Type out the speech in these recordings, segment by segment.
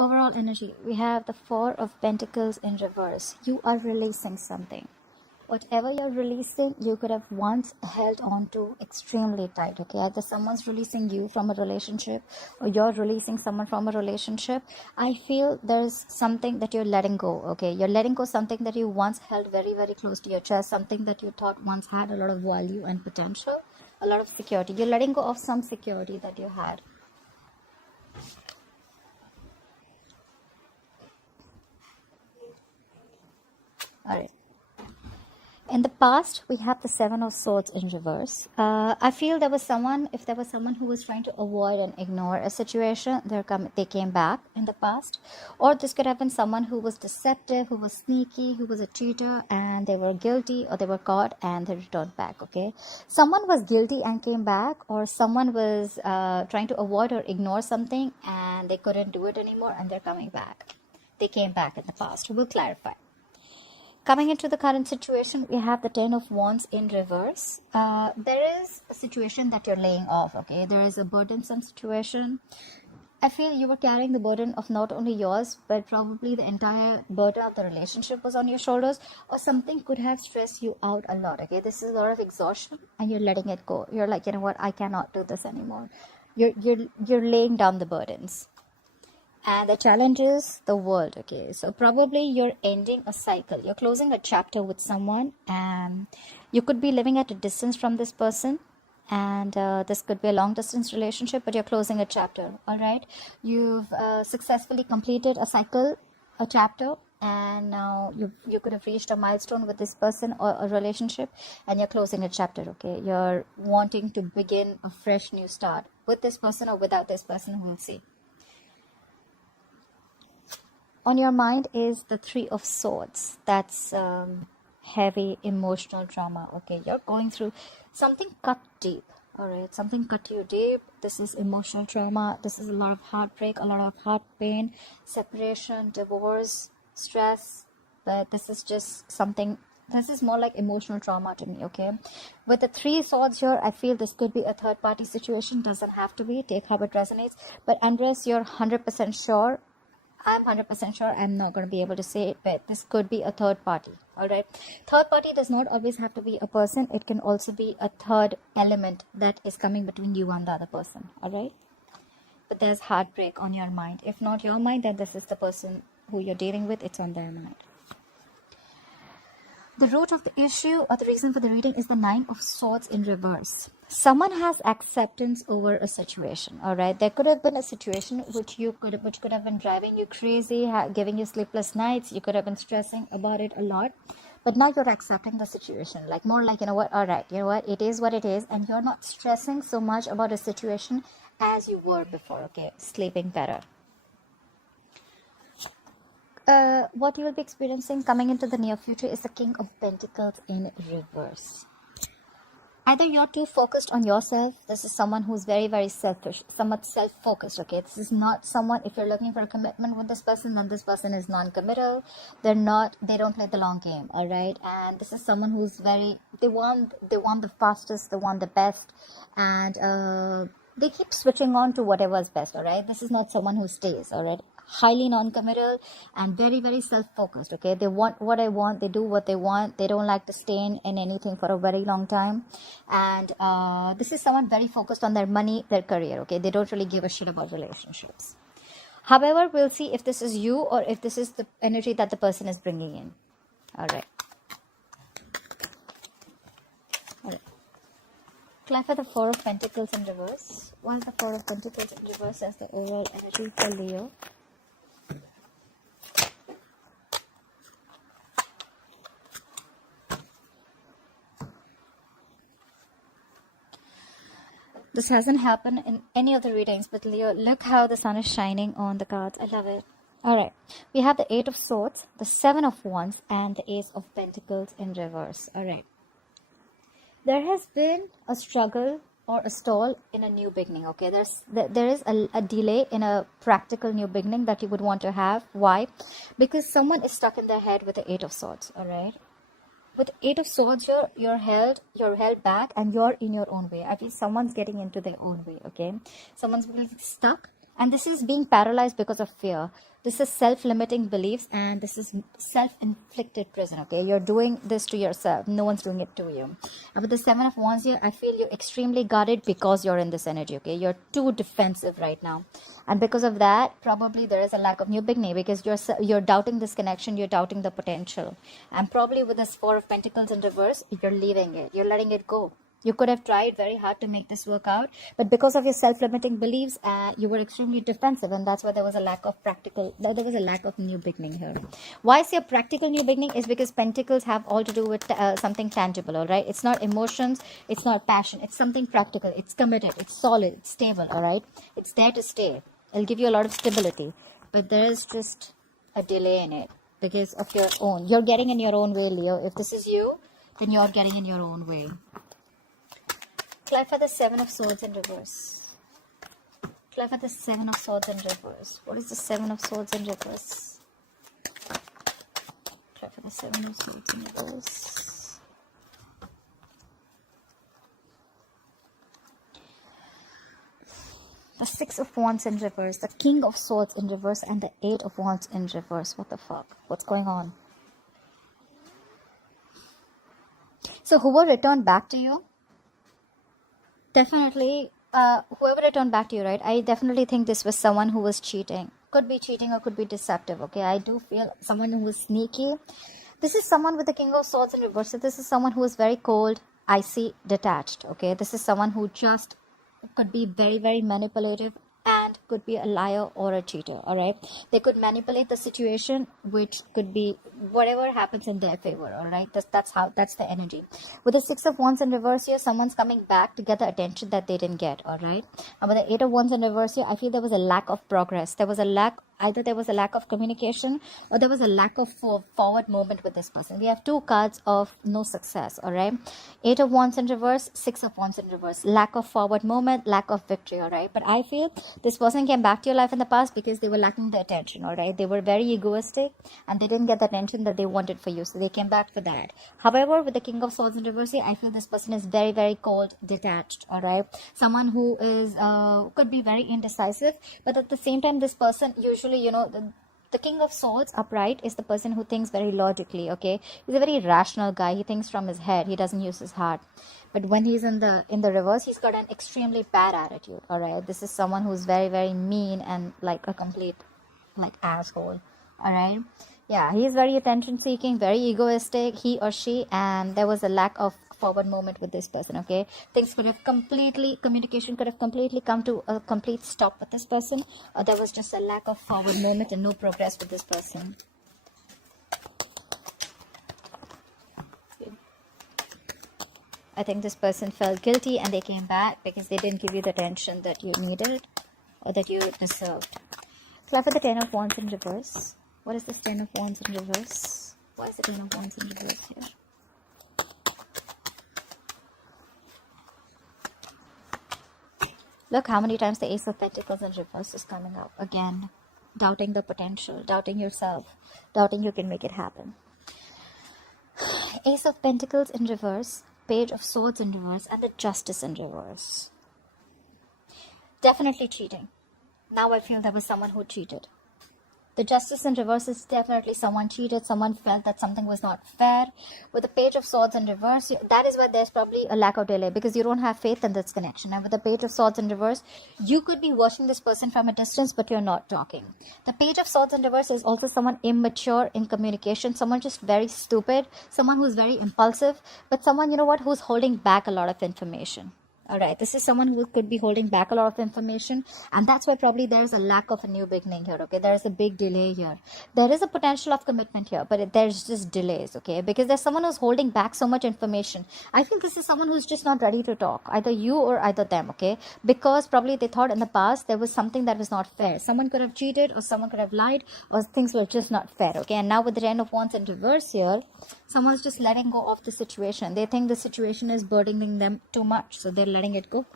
Overall energy, we have the Four of Pentacles in reverse. You are releasing something. Whatever you're releasing, you could have once held on to extremely tight, okay? Either someone's releasing you from a relationship or you're releasing someone from a relationship. I feel there's something that you're letting go, okay? You're letting go something that you once held very, very close to your chest, something that you thought once had a lot of value and potential, a lot of security. You're letting go of some security that you had. All right. In the past, we have the Seven of Swords in reverse. I feel if there was someone who was trying to avoid and ignore a situation, they came back in the past. Or this could have been someone who was deceptive, who was sneaky, who was a cheater, and they were guilty or they were caught and they returned back, okay? Someone was guilty and came back, or someone was trying to avoid or ignore something and they couldn't do it anymore and they're coming back. They came back in the past. We'll clarify. Coming into the current situation, we have the Ten of Wands in reverse. There is a situation that you're laying off, okay? There is a burdensome situation. I feel you were carrying the burden of not only yours, but probably the entire burden of the relationship was on your shoulders, or something could have stressed you out a lot, okay? This is a lot of exhaustion and you're letting it go. You're like, you know what, I cannot do this anymore. You're laying down the burdens. And the challenge is the world, okay? So probably you're ending a cycle. You're closing a chapter with someone, and you could be living at a distance from this person. And this could be a long distance relationship, but you're closing a chapter, all right? You've successfully completed a cycle, a chapter, and now you could have reached a milestone with this person or a relationship, and you're closing a chapter, okay? You're wanting to begin a fresh new start with this person or without this person, we'll see. On your mind is the Three of Swords. That's heavy emotional trauma, okay? You're going through something cut deep, all right? Something cut you deep. This is emotional trauma. This is a lot of heartbreak, a lot of heart pain, separation, divorce, stress. But this is just something, this is more like emotional trauma to me, okay? With the Three Swords here, I feel this could be a third party situation. Doesn't have to be. Take how it resonates. But unless you're 100% sure, I'm 100% sure, I'm not going to be able to say it, but this could be a third party, all right? Third party does not always have to be a person. It can also be a third element that is coming between you and the other person, all right? But there's heartbreak on your mind. If not your mind, then this is the person who you're dealing with. It's on their mind. The root of the issue or the reason for the reading is the Nine of Swords in reverse. Someone has acceptance over a situation, all right? There could have been a situation which could have been driving you crazy, giving you sleepless nights. You could have been stressing about it a lot, but now you're accepting the situation, like more like, you know what, all right, you know what, it is what it is, and you're not stressing so much about a situation as you were before, okay? Sleeping better. What you will be experiencing coming into the near future is the King of Pentacles in reverse. Either you're too focused on yourself. This is someone who's very, very selfish, somewhat self-focused, okay? This is not someone, if you're looking for a commitment with this person, then this person is non-committal. They don't play the long game, all right? And this is someone who's very, they want the fastest, they want the best, and they keep switching on to whatever's best, all right? This is not someone who stays, all right? Highly non-committal and very, very self-focused, okay? They want what I want, they do what they want, they don't like to stay in anything for a very long time. And this is someone very focused on their money, their career, okay? They don't really give a shit about relationships. However, we'll see if this is you or if this is the energy that the person is bringing in. All right. Clarify the Four of Pentacles in reverse. Why is the Four of Pentacles in reverse as the overall energy for Leo? This hasn't happened in any of the readings, but Leo, look how the sun is shining on the cards. I love it. All right. We have the Eight of Swords, the Seven of Wands, and the Ace of Pentacles in reverse. All right. There has been a struggle or a stall in a new beginning, okay? There is a delay in a practical new beginning that you would want to have. Why? Because someone is stuck in their head with the Eight of Swords, all right? With Eight of Swords, you're held back and you're in your own way. I feel someone's getting into their own way, okay? Someone's really stuck And this is being paralyzed because of fear. This is self-limiting beliefs, and this is self-inflicted prison, okay? You're doing this to yourself. No one's doing it to you. And with the Seven of Wands here, I feel you're extremely guarded because you're in this energy, okay? You're too defensive right now. And because of that, probably there is a lack of new beginning, because you're doubting this connection, you're doubting the potential. And probably with this Four of Pentacles in reverse, you're leaving it. You're letting it go. You could have tried very hard to make this work out, but because of your self-limiting beliefs, you were extremely defensive, and that's why there was a lack of new beginning here. Why I say a practical new beginning is because Pentacles have all to do with something tangible, all right? It's not emotions, it's not passion, it's something practical, it's committed, it's solid, it's stable, all right? It's there to stay. It'll give you a lot of stability, but there is just a delay in it because of your own. You're getting in your own way, Leo. If this is you, then you're getting in your own way. Clarify the Seven of Swords in reverse. Clarify the Seven of Swords in reverse. What is the Seven of Swords in reverse? Clarify the Seven of Swords in reverse. The Six of Wands in reverse. The King of Swords in reverse. And the Eight of Wands in reverse. What the fuck? What's going on? So who will return back to you? Definitely, whoever returned back to you, right? I definitely think this was someone who was cheating. Could be cheating or could be deceptive, okay? I do feel someone who was sneaky. This is someone with the King of Swords in reverse. So this is someone who is very cold, icy, detached, okay? This is someone who just could be very, very manipulative and could be a liar or a cheater, all right? They could manipulate the situation, which could be whatever happens in their favor, all right? That's the energy. With the Six of Wands in reverse here, someone's coming back to get the attention that they didn't get, all right? And with the Eight of Wands in reverse here, I feel there was a lack of progress. Either there was a lack of communication or there was a lack of forward movement with this person. We have two cards of no success, all right? Eight of Wands in reverse, Six of Wands in reverse. Lack of forward movement, lack of victory, all right? But I feel this person came back to your life in the past because they were lacking the attention, all right? They were very egoistic and they didn't get the attention that they wanted for you. So they came back for that. However, with the King of Swords in reverse here, I feel this person is very, very cold, detached, all right? Someone who is, could be very indecisive, but at the same time, this person usually, you know, the King of Swords upright is the person who thinks very logically, okay? He's a very rational guy. He thinks from his head. He doesn't use his heart. But when he's in the reverse, he's got an extremely bad attitude, all right? This is someone who's very, very mean and like a complete like asshole, all right? Yeah, he's very attention seeking, very egoistic, he or she, and there was a lack of forward moment with this person, okay? Communication could have completely come to a complete stop with this person, or there was just a lack of forward moment and no progress with this person. I think this person felt guilty and they came back because they didn't give you the attention that you needed or that you deserved. Clarify the Ten of Wands in reverse. What is this Ten of Wands in reverse? Why is the Ten of Wands in reverse here? Look how many times the Ace of Pentacles in reverse is coming up. Again, doubting the potential, doubting yourself, doubting you can make it happen. Ace of Pentacles in reverse, Page of Swords in reverse, and the Justice in reverse. Definitely cheating. Now I feel there was someone who cheated. The Justice in reverse is definitely someone cheated. Someone felt that something was not fair. With the Page of Swords in reverse, that is why there's probably a lack of delay, because you don't have faith in this connection. And with the Page of Swords in reverse, you could be watching this person from a distance, but you're not talking. The Page of Swords in reverse is also someone immature in communication, someone just very stupid, someone who's very impulsive, but someone, you know what, who's holding back a lot of information. All right, this is someone who could be holding back a lot of information, and that's why probably there's a lack of a new beginning here, okay? There's a big delay here. There is a potential of commitment here, but there's just delays, okay? Because there's someone who's holding back so much information. I think this is someone who's just not ready to talk, either you or either them, okay? Because probably they thought in the past there was something that was not fair. Someone could have cheated, or someone could have lied, or things were just not fair, okay? And now with the Ten of Wands in reverse here, someone's just letting go of the situation. They think the situation is burdening them too much, so they're letting it go.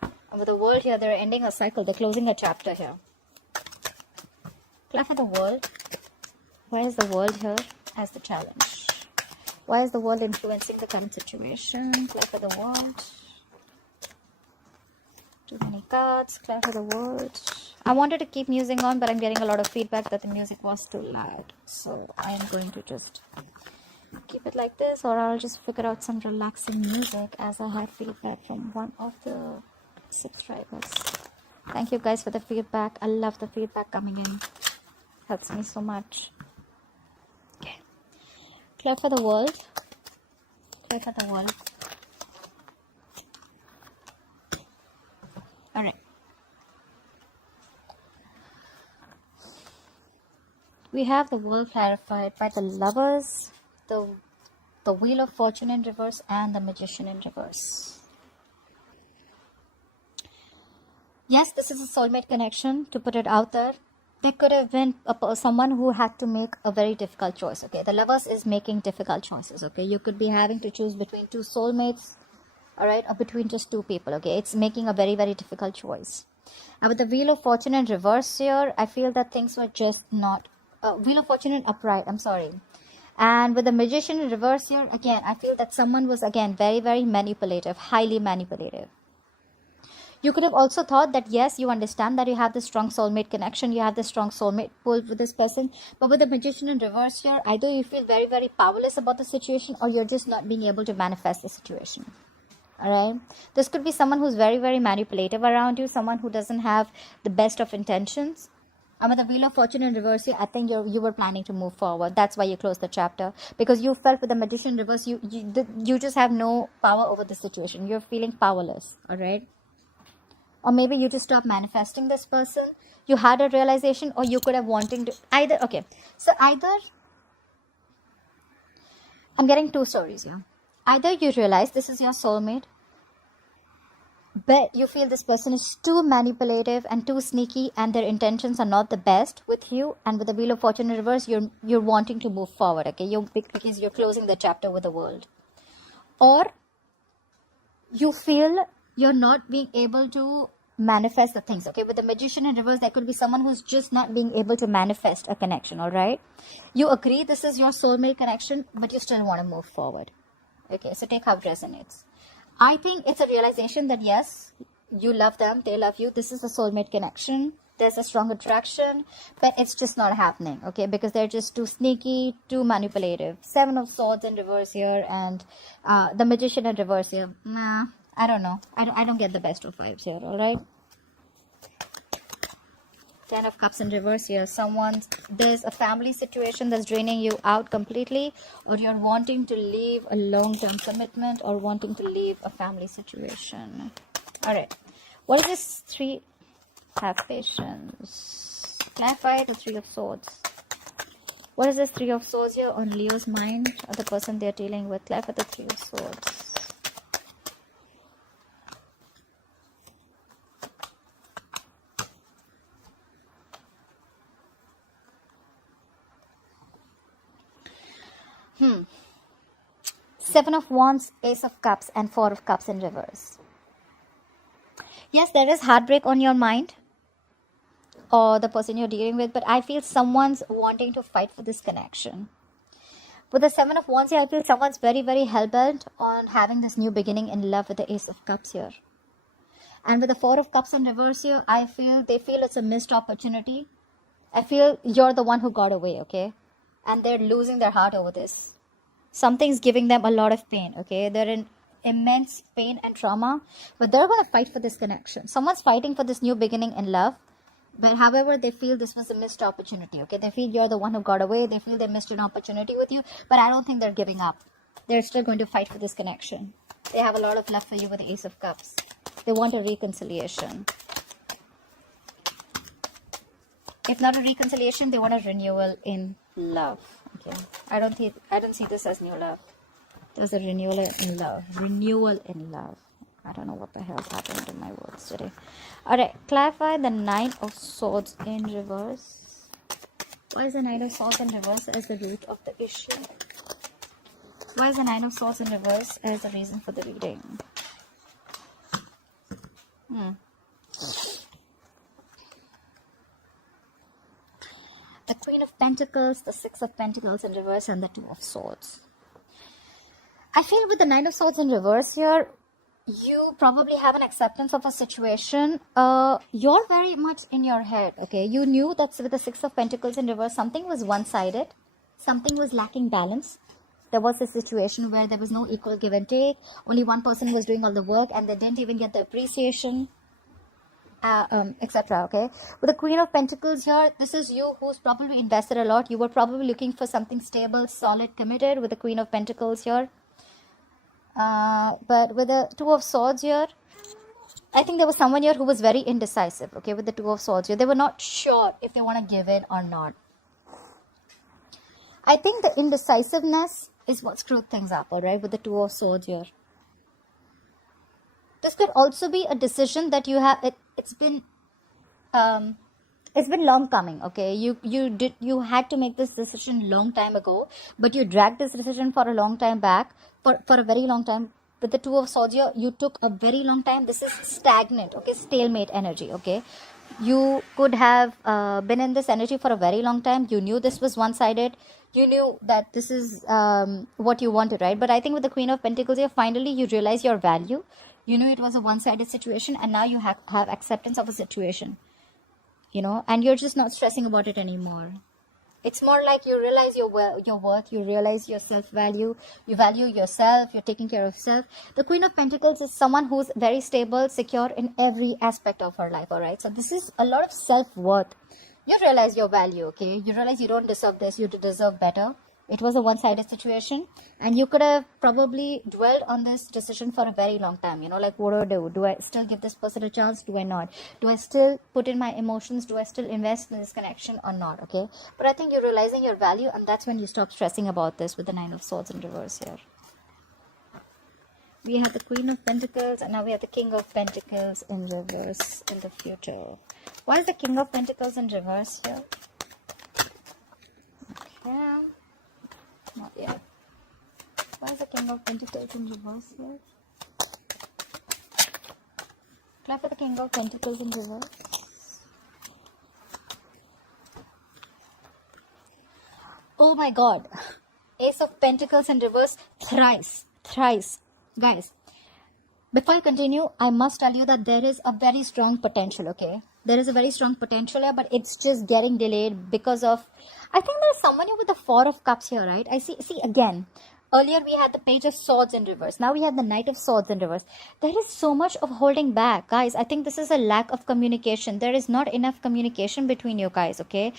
And with the World here, they're ending a cycle. They're closing a chapter here. Clarify the World. Why is the World here as the challenge? Why is the World influencing the current situation? Clarify the World. Too many cards. Clarify the world. I wanted to keep musing on, but I'm getting a lot of feedback that the music was too loud. So I am going to just keep it like this, or I'll just figure out some relaxing music, as I had feedback from one of the subscribers. Thank you guys for the feedback. I love the feedback coming in. Helps me so much. Okay. Clarify the world. Clarify the world. Alright. We have the world clarified by the Lovers, the Wheel of Fortune in reverse, and the Magician in reverse. Yes, this is a soulmate connection, to put it out there. There could have been someone who had to make a very difficult choice, okay? The Lovers is making difficult choices, okay? You could be having to choose between two soulmates, alright, or between just two people, okay? It's making a very, very difficult choice. And with the Wheel of Fortune in reverse here, I feel that things were just not... Wheel of Fortune in upright, I'm sorry. And with the Magician in reverse here, again, I feel that someone was, again, very, very manipulative, highly manipulative. You could have also thought that, yes, you understand that you have this strong soulmate connection, you have this strong soulmate pull with this person. But with the Magician in reverse here, either you feel very, very powerless about the situation, or you're just not being able to manifest the situation. Alright? This could be someone who's very, very manipulative around you, someone who doesn't have the best of intentions. And with the Wheel of Fortune in reverse here, I think you were planning to move forward. That's why you closed the chapter. Because you felt with the Magician in reverse, you just have no power over the situation. You're feeling powerless. Alright? Or maybe you just stopped manifesting this person. You had a realization, or you could have wanting to... Either... Okay. So either... I'm getting two stories here. Either you realize this is your soulmate, but you feel this person is too manipulative and too sneaky, and their intentions are not the best with you, and with the Wheel of Fortune in reverse, you're wanting to move forward, okay? Because you're closing the chapter with the world. Or you feel you're not being able to manifest the things, okay? With the Magician in reverse, there could be someone who's just not being able to manifest a connection, all right? You agree this is your soulmate connection, but you still want to move forward. Okay, so take how it resonates. I think it's a realization that yes, you love them, they love you. This is a soulmate connection. There's a strong attraction, but it's just not happening, okay? Because they're just too sneaky, too manipulative. 7 of Swords in reverse here, and the Magician in reverse here. Nah, I don't know. I don't get the best of vibes here, all right? 10 of Cups in reverse here. There's a family situation that's draining you out completely, or you're wanting to leave a long-term commitment, or wanting to leave a family situation. All right. What is this 3? Have patience. Clarify the 3 of Swords. What is this 3 of Swords here on Leo's mind, or the person they're dealing with? Clarify the 3 of Swords. Seven of Wands, Ace of Cups, and 4 of Cups in reverse. Yes, there is heartbreak on your mind, or the person you're dealing with, but I feel someone's wanting to fight for this connection. With the 7 of Wands here, I feel someone's very, very hell-bent on having this new beginning in love with the Ace of Cups here. And with the 4 of Cups in reverse here, I feel they feel it's a missed opportunity. I feel you're the one who got away, okay? And they're losing their heart over this. Something's giving them a lot of pain, okay? They're in immense pain and trauma, but they're going to fight for this connection. Someone's fighting for this new beginning in love, but however, they feel this was a missed opportunity, okay? They feel you're the one who got away. They feel they missed an opportunity with you, but I don't think they're giving up. They're still going to fight for this connection. They have a lot of love for you with the Ace of Cups. They want a reconciliation. If not a reconciliation, they want a renewal in love. Okay, I don't see this as new love. There's a renewal in love. Renewal in love. I don't know what the hell's happened to my words today. Alright, clarify the 9 of Swords in reverse. Why is the 9 of Swords in reverse as the root of the issue? Why is the 9 of Swords in reverse as the reason for the reading? The Queen of Pentacles, the 6 of Pentacles in reverse, and the 2 of Swords. I feel with the 9 of Swords in reverse here, you probably have an acceptance of a situation. You're very much in your head, okay? You knew that with the Six of Pentacles in reverse, something was one-sided, something was lacking balance. There was a situation where there was no equal give and take. Only one person was doing all the work and they didn't even get the appreciation, etc. Okay, with the Queen of Pentacles here, this is you who's probably invested a lot. You were probably looking for something stable, solid, committed with the Queen of Pentacles here. But with the Two of Swords here, I think there was someone here who was very indecisive. Okay, with the Two of Swords here, they were not sure if they want to give in or not. I think the indecisiveness is what screwed things up, all right, with the Two of Swords here. This could also be a decision that you have. It's been long coming. Okay, you had to make this decision long time ago, but you dragged this decision for a long time back, for a very long time. With the Two of Swords here, you took a very long time. This is stagnant. Okay, stalemate energy. Okay, you could have been in this energy for a very long time. You knew this was one-sided. You knew that this is what you wanted, right? But I think with the Queen of Pentacles here, finally you realize your value. You knew it was a one-sided situation, and now you have acceptance of a situation, you know, and you're just not stressing about it anymore. It's more like you realize your worth, you realize your self-value, you value yourself, you're taking care of yourself. The Queen of Pentacles is someone who's very stable, secure in every aspect of her life, all right? So this is a lot of self-worth. You realize your value, okay? You realize you don't deserve this, you deserve better. It was a one-sided situation, and you could have probably dwelled on this decision for a very long time, you know, like, what do I do? Do I still give this person a chance? Do I not? Do I still put in my emotions? Do I still invest in this connection or not? Okay, but I think you're realizing your value, and that's when you stop stressing about this with the Nine of Swords in reverse here. We have the Queen of Pentacles, and now we have the King of Pentacles in reverse in the future. Why is the King of Pentacles in reverse here? Okay. Not yet. Why is the King of Pentacles in reverse here? Clap for the King of Pentacles in reverse. Oh my God. Ace of Pentacles in reverse thrice. Guys, before I continue, I must tell you that there is a very strong potential, okay? There is a very strong potential here, but it's just getting delayed because of, I think there's someone here with the Four of Cups here, right? I see again, earlier we had the Page of Swords in reverse. Now we have the Knight of Swords in reverse. There is so much of holding back, guys. I think this is a lack of communication. There is not enough communication between you guys, okay?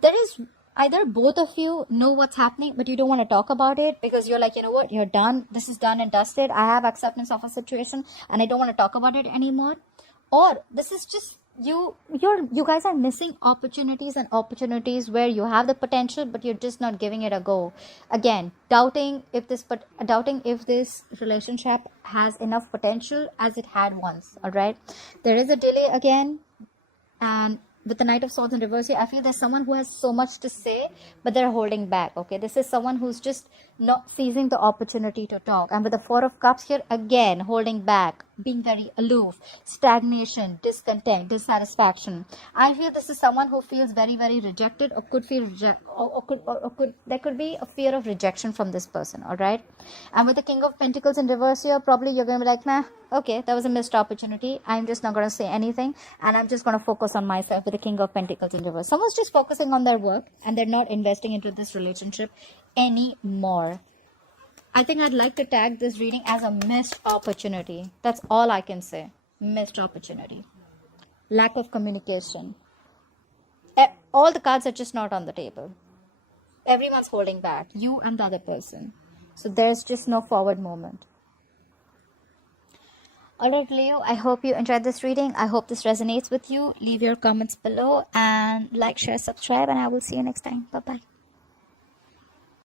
There is either both of you know what's happening, but you don't want to talk about it because you're like, you know what, you're done. This is done and dusted. I have acceptance of a situation and I don't want to talk about it anymore. Or this is just you guys are missing opportunities where you have the potential, but you're just not giving it a go. Again, doubting if this relationship has enough potential as it had once. All right, there is a delay again, and with the Knight of Swords in reverse here, I feel there's someone who has so much to say, but they're holding back, okay? This is someone who's just not seizing the opportunity to talk. And with the Four of Cups here, again, holding back, being very aloof, stagnation, discontent, dissatisfaction. I feel this is someone who feels very, very rejected, or could feel there could be a fear of rejection from this person, all right? And with the King of Pentacles in reverse here, probably you're going to be like, nah, okay, that was a missed opportunity. I'm just not going to say anything, and I'm just going to focus on myself with the King of Pentacles in reverse. Someone's just focusing on their work, and they're not investing into this relationship anymore. I think I'd like to tag this reading as a missed opportunity. That's all I can say. Missed opportunity. Lack of communication. All the cards are just not on the table. Everyone's holding back. You and the other person. So there's just no forward movement. Alright, Leo, I hope you enjoyed this reading. I hope this resonates with you. Leave your comments below and like, share, subscribe, and I will see you next time. Bye-bye.